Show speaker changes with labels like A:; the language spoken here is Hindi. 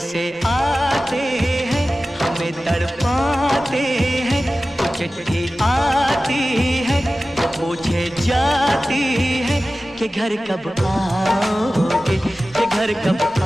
A: से आते हैं, हमें तड़पाते हैं तो चिट्ठी आती है तो पूछे जाती है कि घर कब आओगे, कि घर कब